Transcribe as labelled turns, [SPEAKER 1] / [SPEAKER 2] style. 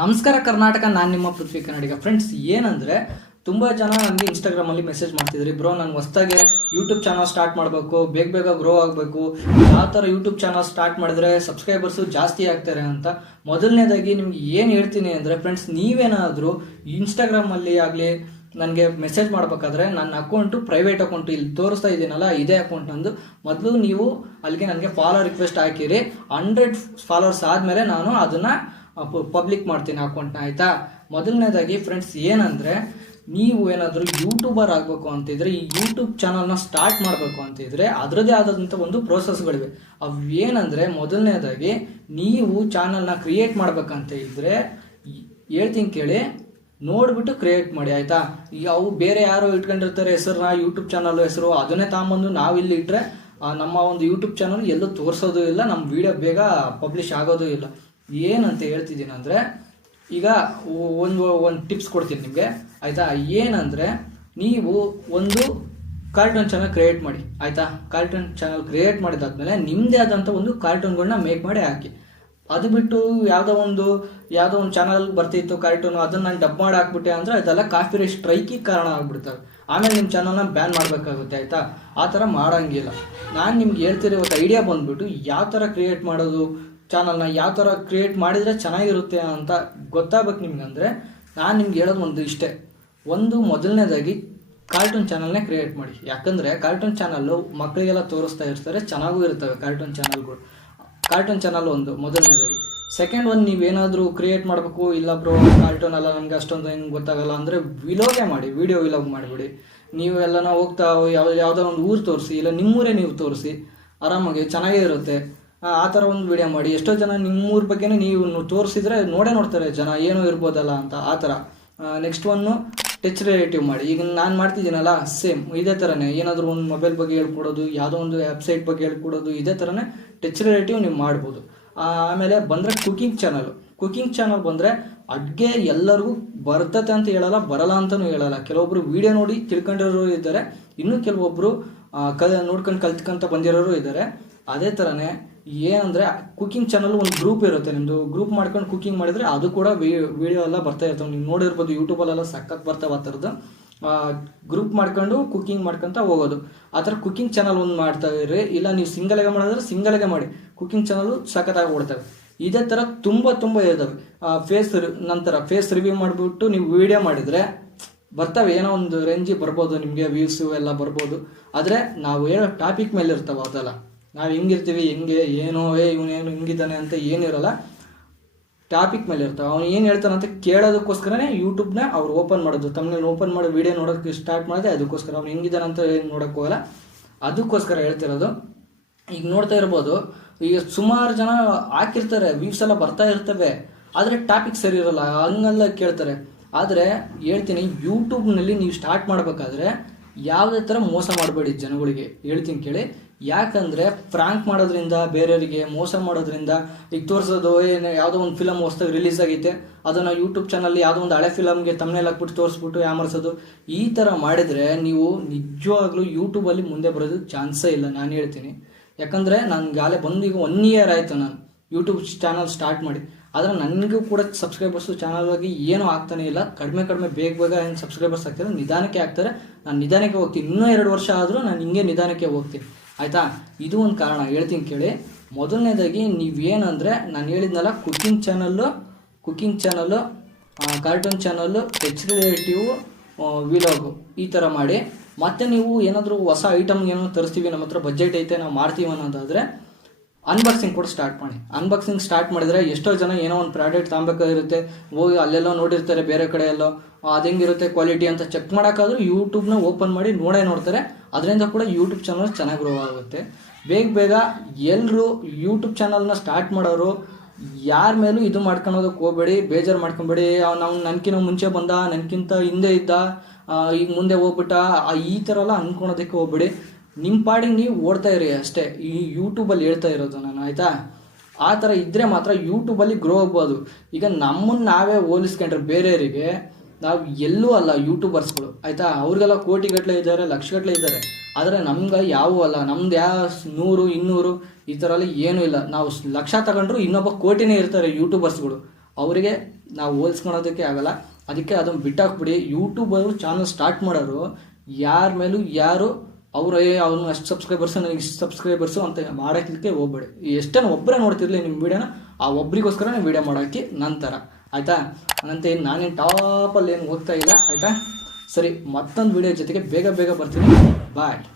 [SPEAKER 1] ನಮಸ್ಕಾರ ಕರ್ನಾಟಕ, ನಾನು ನಿಮ್ಮ ಪೃಥ್ವಿ ಕನ್ನಡಿಗ ಫ್ರೆಂಡ್ಸ್ ಏನಂದ್ರೆ ತುಂಬಾ ಜನ ನನಗೆ ಇನ್ಸ್ಟಾಗ್ರಾಮ್ ಅಲ್ಲಿ ಮೆಸೇಜ್ ಮಾಡ್ತಿದ್ರಿ. ಬ್ರೋ ನಾನು ಹೊಸ್ದಾಗೆ ಯೂಟ್ಯೂಬ್ ಚಾನಲ್ ಸ್ಟಾರ್ಟ್ ಮಾಡಬೇಕು. ಬೇಗ ಬೇಗ ಗ್ರೋ ಆಗಬೇಕು. ಯಾವ ಥರ ಯೂಟ್ಯೂಬ್ ಚಾನಲ್ ಸ್ಟಾರ್ಟ್ ಮಾಡಿದ್ರೆ ಸಬ್ಸ್ಕ್ರೈಬರ್ಸು ಜಾಸ್ತಿ ಆಗ್ತಾರೆ ಅಂತ. ಮೊದಲನೇದಾಗಿ ನಿಮ್ಗೆ ಏನು ಹೇಳ್ತೀನಿ ಅಂದರೆ ಫ್ರೆಂಡ್ಸ್ ನೀವೇನಾದರೂ ಇನ್ಸ್ಟಾಗ್ರಾಮಲ್ಲಿ ಆಗಲಿ ನನಗೆ ಮೆಸೇಜ್ ಮಾಡಬೇಕಾದ್ರೆ ನನ್ನ ಅಕೌಂಟು ಪ್ರೈವೇಟ್ ಅಕೌಂಟು ಇಲ್ಲಿ ತೋರಿಸ್ತಾ ಇದ್ದೀನಲ್ಲ, ಇದೇ ಅಕೌಂಟ್ ನಂದು. ಮೊದಲು ನೀವು ಅಲ್ಲಿಗೆ ನನಗೆ ಫಾಲೋ ರಿಕ್ವೆಸ್ಟ್ ಹಾಕಿರಿ. ಹಂಡ್ರೆಡ್ ಫಾಲೋವರ್ಸ್ ಆದಮೇಲೆ ನಾನು ಅದನ್ನು ಪಬ್ಲಿಕ್ ಮಾಡ್ತೀನಿ ಅಕೌಂಟ್ನ ಆಯಿತಾ? ಮೊದಲನೇದಾಗಿ ಫ್ರೆಂಡ್ಸ್ ಏನಂದರೆ ನೀವು ಏನಾದರೂ ಯೂಟ್ಯೂಬರ್ ಆಗಬೇಕು ಅಂತಿದ್ರೆ ಈ ಯೂಟ್ಯೂಬ್ ಚಾನಲ್ನ ಸ್ಟಾರ್ಟ್ ಮಾಡಬೇಕು ಅಂತಿದ್ರೆ ಅದರದೇ ಆದಂಥ ಒಂದು ಪ್ರೋಸೆಸ್ಗಳಿವೆ ಅವು ಏನಂದರೆ ಮೊದಲನೇದಾಗಿ ನೀವು ಚಾನಲ್ನ ಕ್ರಿಯೇಟ್ ಮಾಡಬೇಕಂತ ಇದ್ದರೆ ಹೇಳ್ತೀನಿ ಕೇಳಿ, ನೋಡ್ಬಿಟ್ಟು ಕ್ರಿಯೇಟ್ ಮಾಡಿ, ಆಯಿತಾ? ಈಗ ಅವು ಬೇರೆ ಯಾರೋ ಇಟ್ಕೊಂಡಿರ್ತಾರೆ ಹೆಸರನ್ನ ಯೂಟ್ಯೂಬ್ ಚಾನಲ್ ಹೆಸರು, ಅದನ್ನೇ ತಗೊಂಬಂದು ನಾವಿಲ್ಲಿ ಇಟ್ಟರೆ ನಮ್ಮ ಒಂದು ಯೂಟ್ಯೂಬ್ ಚಾನಲ್ ಎಲ್ಲೂ ತೋರಿಸೋದು ಇಲ್ಲ ನಮ್ಮ ವಿಡಿಯೋ ಬೇಗ ಪಬ್ಲಿಷ್ ಆಗೋದು ಇಲ್ಲ. ಏನಂತ ಹೇಳ್ತಿದ್ದೀನಿ ಅಂದರೆ, ಈಗ ಒಂದು ಒಂದು ಟಿಪ್ಸ್ ಕೊಡ್ತೀನಿ ನಿಮಗೆ, ಆಯಿತಾ? ಏನಂದರೆ, ನೀವು ಒಂದು ಕಾರ್ಟೂನ್ ಚಾನಲ್ ಕ್ರಿಯೇಟ್ ಮಾಡಿ, ಆಯಿತಾ? ಕಾರ್ಟೂನ್ ಚಾನಲ್ ಕ್ರಿಯೇಟ್ ಮಾಡಿದಾದ್ಮೇಲೆ ನಿಮ್ಮದೇ ಆದಂಥ ಒಂದು ಕಾರ್ಟೂನ್ಗಳನ್ನ ಮೇಕ್ ಮಾಡಿ ಹಾಕಿ. ಅದು ಬಿಟ್ಟು ಯಾವುದೋ ಒಂದು ಯಾವುದೋ ಒಂದು ಚಾನಲ್ ಬರ್ತಿತ್ತು ಕಾರ್ಟೂನು ಅದನ್ನು ನಾನು ಡಬ್ ಮಾಡಿ ಹಾಕ್ಬಿಟ್ಟೆ ಅಂದರೆ ಅದೆಲ್ಲ ಕಾಫಿ ಸ್ಟ್ರೈಕಿಗೆ ಕಾರಣ ಆಗ್ಬಿಡ್ತವೆ. ಆಮೇಲೆ ನಿಮ್ಮ ಚಾನಲ್ನ ಬ್ಯಾನ್ ಮಾಡಬೇಕಾಗುತ್ತೆ, ಆಯಿತಾ? ಆ ಥರ ಮಾಡೋಂಗಿಲ್ಲ. ನಾನು ನಿಮ್ಗೆ ಹೇಳ್ತಿರೋ ಇವತ್ತು ಐಡಿಯಾ ಬಂದುಬಿಟ್ಟು ಯಾವ ಥರ ಕ್ರಿಯೇಟ್ ಮಾಡೋದು? ಚಾನಲ್ನ ಯಾವ ಥರ ಕ್ರಿಯೇಟ್ ಮಾಡಿದರೆ ಚೆನ್ನಾಗಿರುತ್ತೆ ಅಂತ ಗೊತ್ತಾಗಬೇಕು ನಿಮ್ಗೆ ಅಂದರೆ ನಾನು ನಿಮ್ಗೆ ಹೇಳೋದು ಒಂದು ಇಷ್ಟೇ. ಒಂದು ಮೊದಲನೇದಾಗಿ ಕಾರ್ಟೂನ್ ಚಾನಲ್ನೇ ಕ್ರಿಯೇಟ್ ಮಾಡಿ. ಯಾಕಂದರೆ ಕಾರ್ಟೂನ್ ಚಾನಲ್ಲು ಮಕ್ಕಳಿಗೆಲ್ಲ ತೋರಿಸ್ತಾ ಇರ್ತಾರೆ, ಚೆನ್ನಾಗೂ ಇರ್ತವೆ ಕಾರ್ಟೂನ್ ಚಾನಲ್ಗಳು ಕಾರ್ಟೂನ್ ಚಾನಲ್ ಒಂದು ಮೊದಲನೇದಾಗಿ. ಸೆಕೆಂಡ್ ಒಂದು ನೀವೇನಾದರೂ ಕ್ರಿಯೇಟ್ ಮಾಡಬೇಕು, ಇಲ್ಲ ಬ್ರೋ ಕಾರ್ಟೂನ್ ಎಲ್ಲ ನಮಗೆ ಅಷ್ಟೊಂದು ಏನು ಗೊತ್ತಾಗಲ್ಲ ಅಂದರೆ ವಿಲೋಗೆ ಮಾಡಿ ವಿಡಿಯೋ ವಿಲೋಗ್ ಮಾಡಿಬಿಡಿ. ನೀವು ಎಲ್ಲನ ಹೋಗ್ತಾ, ಯಾವ ಯಾವುದೋ ಒಂದು ಊರು ತೋರಿಸಿ, ಇಲ್ಲ ನಿಮ್ಮೂರೇ ನೀವು ತೋರಿಸಿ, ಆರಾಮಾಗಿ ಚೆನ್ನಾಗೇ ಇರುತ್ತೆ. ಆ ಥರ ಒಂದು ವಿಡಿಯೋ ಮಾಡಿ. ಎಷ್ಟೋ ಜನ ನಿಮ್ಮೂರ ಬಗ್ಗೆನೇ ನೀವು ತೋರಿಸಿದ್ರೆ ನೋಡೇ ನೋಡ್ತಾರೆ ಜನ. ಏನೋ ಇರ್ಬೋದಲ್ಲ ಅಂತ ಆ ಥರ ನೆಕ್ಸ್ಟ್ ಒನ್ನು ಟಚ್ ರಿಲೇಟಿವ್ ಮಾಡಿ. ಈಗ ನಾನು ಮಾಡ್ತಿದ್ದೀನಲ್ಲ ಸೇಮ್ ಇದೇ ಥರನೇ ಏನಾದರೂ ಒಂದು ಮೊಬೈಲ್ ಬಗ್ಗೆ ಹೇಳ್ಕೊಡೋದು, ಯಾವುದೋ ಒಂದು ವೆಬ್ಸೈಟ್ ಬಗ್ಗೆ ಹೇಳ್ಕೊಡೋದು, ಇದೇ ಥರನೇ ಟಚ್ ರಿಲೇಟಿವ್ ನೀವು ಮಾಡ್ಬೋದು. ಆಮೇಲೆ ಬಂದರೆ ಕುಕಿಂಗ್ ಚಾನಲ್ ಕುಕಿಂಗ್ ಚಾನಲ್ ಬಂದರೆ ಅಡುಗೆ ಎಲ್ಲರಿಗೂ ಬರ್ತತೆ ಅಂತ ಹೇಳಲ್ಲ, ಬರಲ್ಲ ಅಂತಲೂ ಹೇಳಲ್ಲ. ಕೆಲವೊಬ್ಬರು ವಿಡಿಯೋ ನೋಡಿ ತಿಳ್ಕೊಂಡಿರೋರು ಇದ್ದಾರೆ. ಇನ್ನೂ ಕೆಲವೊಬ್ಬರು ಕ ನೋಡ್ಕೊಂಡು ಕಲ್ತ್ಕೊಂತ ಬಂದಿರೋರು ಇದ್ದಾರೆ. ಅದೇ ಥರನೇ ಏನಂದರೆ ಕುಕಿಂಗ್ ಚಾನಲ್ ಒಂದು ಗ್ರೂಪ್ ಇರುತ್ತೆ. ನಿಮ್ಮದು ಗ್ರೂಪ್ ಮಾಡ್ಕೊಂಡು ಕುಕಿಂಗ್ ಮಾಡಿದರೆ ಅದು ಕೂಡ ವಿಡಿಯೋ ಎಲ್ಲ ಬರ್ತಾ ಇರ್ತವೆ. ನೀವು ನೋಡಿರ್ಬೋದು ಯೂಟ್ಯೂಬಲ್ಲೆಲ್ಲ ಸಖತ್ ಬರ್ತಾವೆ ಆ ಥರದ್ದು. ಗ್ರೂಪ್ ಮಾಡ್ಕೊಂಡು ಕುಕಿಂಗ್ ಮಾಡ್ಕೊಂತ ಹೋಗೋದು. ಆ ಥರ ಕುಕಿಂಗ್ ಚಾನಲ್ ಒಂದು ಮಾಡ್ತಾ ಇರಿ ಇಲ್ಲ ನೀವು ಸಿಂಗಲ್ಗೆ ಮಾಡಿದ್ರೆ ಸಿಂಗಲ್ಗೆ ಮಾಡಿ. ಕುಕಿಂಗ್ ಚಾನಲ್ ಸಖತ್ತಾಗಿ ಓಡ್ತವೆ. ಇದೇ ಥರ ತುಂಬ ತುಂಬ ಇದ್ದಾವೆ ಫೇಸ್ ನಂತರ ಫೇಸ್ ರಿವ್ಯೂ ಮಾಡಿಬಿಟ್ಟು ನೀವು ವಿಡಿಯೋ ಮಾಡಿದರೆ ಬರ್ತವೆ. ಏನೋ ಒಂದು ರೇಂಜಿಗೆ ಬರ್ಬೋದು. ನಿಮಗೆ ವ್ಯೂಸು ಎಲ್ಲ ಬರ್ಬೋದು. ಆದರೆ ನಾವು ಹೇಳೋ ಟಾಪಿಕ್ ಮೇಲೆ ಇರ್ತವೆ ಅದೆಲ್ಲ. ನಾವು ಹೆಂಗಿರ್ತೀವಿ, ಹೆಂಗೆ, ಏನೋ, ಏ ಇವನೇನು ಹಿಂಗಿದ್ದಾನೆ ಅಂತ ಏನಿರಲ್ಲ ಟಾಪಿಕ್ ಮೇಲೆ ಇರ್ತಾವೆ. ಅವ್ನು ಏನು ಹೇಳ್ತಾನೆ ಅಂತ ಕೇಳೋದಕ್ಕೋಸ್ಕರನೇ ಯೂಟ್ಯೂಬ್ನ ಅವ್ರು ಓಪನ್ ಮಾಡೋದು. ತಮ್ಮನ್ನ ಓಪನ್ ಮಾಡಿ ವಿಡಿಯೋ ನೋಡೋಕ್ಕೆ ಸ್ಟಾರ್ಟ್ ಮಾಡಿದೆ ಅದಕ್ಕೋಸ್ಕರ ಅವ್ನು ಹೆಂಗಿದ್ದಾನೆ ಅಂತ ಏನು ನೋಡೋಕ್ಕೆ ಹೋಗಲ್ಲ ಅದಕ್ಕೋಸ್ಕರ ಹೇಳ್ತಿರೋದು. ಈಗ ನೋಡ್ತಾ ಇರ್ಬೋದು, ಈಗ ಸುಮಾರು ಜನ ಹಾಕಿರ್ತಾರೆ ವ್ಯೂಸ್ ಎಲ್ಲ ಬರ್ತಾ ಇರ್ತವೆ. ಆದರೆ ಟಾಪಿಕ್ ಸರಿ ಇರೋಲ್ಲ, ಹಂಗೆಲ್ಲ ಕೇಳ್ತಾರೆ. ಆದರೆ ಹೇಳ್ತೀನಿ ಯೂಟ್ಯೂಬ್ನಲ್ಲಿ ನೀವು ಸ್ಟಾರ್ಟ್ ಮಾಡಬೇಕಾದ್ರೆ ಯಾವುದೇ ಥರ ಮೋಸ ಮಾಡಬೇಡಿ ಜನಗಳಿಗೆ. ಹೇಳ್ತೀನಿ ಕೇಳಿ. ಯಾಕಂದರೆ ಫ್ರಾಂಕ್ ಮಾಡೋದ್ರಿಂದ ಬೇರೆಯವರಿಗೆ, ಮೋಸ ಮಾಡೋದ್ರಿಂದ ಈಗ ತೋರಿಸೋದು ಏನು ಯಾವುದೋ ಒಂದು ಫಿಲಮ್ ಹೊಸ್ದಾಗಿ ರಿಲೀಸ್ ಆಗೈತೆ. ಅದನ್ನು ಯೂಟ್ಯೂಬ್ ಚಾನಲ್ಲಿ ಯಾವುದೋ ಒಂದು ಹಳೆ ಫಿಲಮ್ಗೆ ತಮ್ಮನೇಲಿ ಹಾಕ್ಬಿಟ್ಟು ತೋರಿಸ್ಬಿಟ್ಟು ಯಾಮರ್ಸೋದು. ಈ ಥರ ಮಾಡಿದರೆ ನೀವು ನಿಜವಾಗ್ಲೂ ಯೂಟ್ಯೂಬಲ್ಲಿ ಮುಂದೆ ಬರೋದು ಚಾನ್ಸೇ ಇಲ್ಲ, ನಾನು ಹೇಳ್ತೀನಿ. ಯಾಕಂದರೆ ನನಗೆ ಆಲೆ ಬಂದು ಈಗ ಒನ್ ಇಯರ್ ಆಯಿತು ನಾನು ಯೂಟ್ಯೂಬ್ ಚಾನಲ್ ಸ್ಟಾರ್ಟ್ ಮಾಡಿ. ಆದರೆ ನನಗೂ ಕೂಡ ಸಬ್ಸ್ಕ್ರೈಬರ್ಸು ಚಾನಲ್ ಆಗಿ ಏನೂ ಆಗ್ತಾನೇ ಇಲ್ಲ. ಕಡಿಮೆ ಕಡಿಮೆ ಬೇಗ ಬೇಗ ಏನು ಸಬ್ಸ್ಕ್ರೈಬರ್ಸ್ ಆಗ್ತಾರೆ, ನಿಧಾನಕ್ಕೆ ಆಗ್ತಾರೆ. ನಾನು ನಿಧಾನಕ್ಕೆ ಹೋಗ್ತೀನಿ. ಇನ್ನೂ ಎರಡು ವರ್ಷ ಆದರೂ ನಾನು ಹಿಂಗೆ ನಿಧಾನಕ್ಕೆ ಹೋಗ್ತೀನಿ. ಆಯಿತಾ? ಇದು ಒಂದು ಕಾರಣ. ಹೇಳ್ತೀನಿ ಕೇಳಿ. ಮೊದಲನೇದಾಗಿ ನೀವೇನಂದರೆ, ನಾನು ಹೇಳಿದ್ನಲ್ಲ cooking channel cooking channel cartoon channel ಹೆಚ್ ರಿಲೇಟಿವ್ ವಿಲಾಗು ಈ ಥರ ಮಾಡಿ. ಮತ್ತೆ ನೀವು ಏನಾದರೂ ಹೊಸ ಐಟಮ್ ಏನೋ ತರಿಸ್ತೀವಿ, ನಮ್ಮ ಹತ್ರ ಬಜೆಟ್ ಐತೆ, ನಾವು ಮಾಡ್ತೀವಿ ಅನ್ನೋದಾದರೆ ಅನ್ಬಾಕ್ಸಿಂಗ್ ಕೂಡ ಸ್ಟಾರ್ಟ್ ಮಾಡಿ. ಅನ್ಬಾಕ್ಸಿಂಗ್ ಸ್ಟಾರ್ಟ್ ಮಾಡಿದ್ರೆ ಎಷ್ಟೋ ಜನ ಏನೋ ಒಂದು ಪ್ರಾಡಕ್ಟ್ ತಗೊಬೇಕಾಗಿರುತ್ತೆ ಹೋಗಿ ಅಲ್ಲೆಲ್ಲೋ ನೋಡಿರ್ತಾರೆ, ಬೇರೆ ಕಡೆ ಎಲ್ಲೋ. ಅದು ಹೆಂಗಿರುತ್ತೆ ಕ್ವಾಲಿಟಿ ಅಂತ ಚೆಕ್ ಮಾಡೋಕ್ಕಾದ್ರೂ ಯೂಟ್ಯೂಬ್ನ ಓಪನ್ ಮಾಡಿ ನೋಡೇ ನೋಡ್ತಾರೆ. ಅದರಿಂದ ಕೂಡ ಯೂಟ್ಯೂಬ್ ಚಾನಲ್ ಚೆನ್ನಾಗಿ ಗ್ರೋ ಆಗುತ್ತೆ. ಬೇಗ ಬೇಗ ಎಲ್ಲರೂ ಯೂಟ್ಯೂಬ್ ಚಾನಲ್ನ ಸ್ಟಾರ್ಟ್ ಮಾಡೋರು, ಯಾರ ಮೇಲೂ ಇದು ಮಾಡ್ಕೊಳೋದಕ್ಕೆ ಹೋಗ್ಬೇಡಿ, ಬೇಜಾರು ಮಾಡ್ಕೊಬೇಡಿ. ನಾವು ನನಗಿಂತ ಮುಂಚೆ ಬಂದ ನನಗಿಂತ ಹಿಂದೆ ಇದ್ದ ಈಗ ಮುಂದೆ ಹೋಗ್ಬಿಟ್ಟ ಈ ಥರ ಎಲ್ಲ ಅಂದ್ಕೊಳೋದಕ್ಕೆ ಹೋಗ್ಬೇಡಿ. ನಿಮ್ಮ ಪಾಡಿಗೆ ನೀವು ಓಡ್ತಾ ಇರಿ ಅಷ್ಟೇ. ಈ ಯೂಟ್ಯೂಬಲ್ಲಿ ಹೇಳ್ತಾ ಇರೋದು ನಾನು, ಆಯಿತಾ? ಆ ಥರ ಇದ್ದರೆ ಮಾತ್ರ ಯೂಟ್ಯೂಬಲ್ಲಿ ಗ್ರೋ ಆಗ್ಬೋದು. ಈಗ ನಮ್ಮನ್ನು ನಾವೇ ಹೋಲಿಸ್ಕೊಂಡ್ರೆ ಬೇರೆಯವರಿಗೆ ನಾವು ಎಲ್ಲೂ ಅಲ್ಲ ಯೂಟ್ಯೂಬರ್ಸ್ಗಳು ಆಯಿತಾ? ಅವ್ರಿಗೆಲ್ಲ ಕೋಟಿಗಟ್ಟಲೆ ಇದ್ದಾರೆ ಲಕ್ಷಗಟ್ಟಲೆ ಇದ್ದಾರೆ ಆದರೆ ನಮ್ಗೆ ಯಾವೂ ಅಲ್ಲ. ನಮ್ದು ಯಾವ ನೂರು, ಇನ್ನೂರು, ಈ ಥರ ಎಲ್ಲ ಏನೂ ಇಲ್ಲ. ನಾವು ಲಕ್ಷ ತಗೊಂಡ್ರು ಇನ್ನೊಬ್ಬ ಕೋಟಿನೇ ಇರ್ತಾರೆ ಯೂಟ್ಯೂಬರ್ಸ್ಗಳು ಅವರಿಗೆ ನಾವು ಹೋಲ್ಸ್ಕೊಳೋದಕ್ಕೆ ಆಗಲ್ಲ. ಅದಕ್ಕೆ ಅದನ್ನು ಬಿಟ್ಟಾಕ್ಬಿಡಿ. ಯೂಟ್ಯೂಬರು ಚಾನಲ್ ಸ್ಟಾರ್ಟ್ ಮಾಡೋರು, ಯಾರ ಮೇಲೂ ಯಾರು ಅವ್ರು, ಏ, ಅವನು ಅಷ್ಟು ಸಬ್ಸ್ಕ್ರೈಬರ್ಸು ನನಗೆ ಇಷ್ಟು ಸಬ್ಸ್ಕ್ರೈಬರ್ಸು ಅಂತ ಮಾಡೋಕ್ಕೆ ಹೋಗ್ಬೇಡಿ. ಎಷ್ಟೇನು ಒಬ್ಬರೇ ನೋಡ್ತಿರ್ಲಿ ನಿಮ್ಮ ವೀಡಿಯೋನ, ಆ ಒಬ್ಬರಿಗೋಸ್ಕರ ವೀಡಿಯೋ ಮಾಡೋಕ್ಕೆ ನಂತರ. ಆಯಿತಾ? ಅನಂತ ಏನು ನಾನೇನು ಟಾಪಲ್ಲಿ ಏನು ಹೋಗ್ತಾ ಇಲ್ಲ, ಆಯಿತಾ? ಸರಿ, ಮತ್ತೊಂದು ವೀಡಿಯೋ ಜೊತೆಗೆ ಬೇಗ ಬೇಗ ಬರ್ತೀನಿ. ಬಾಯ್.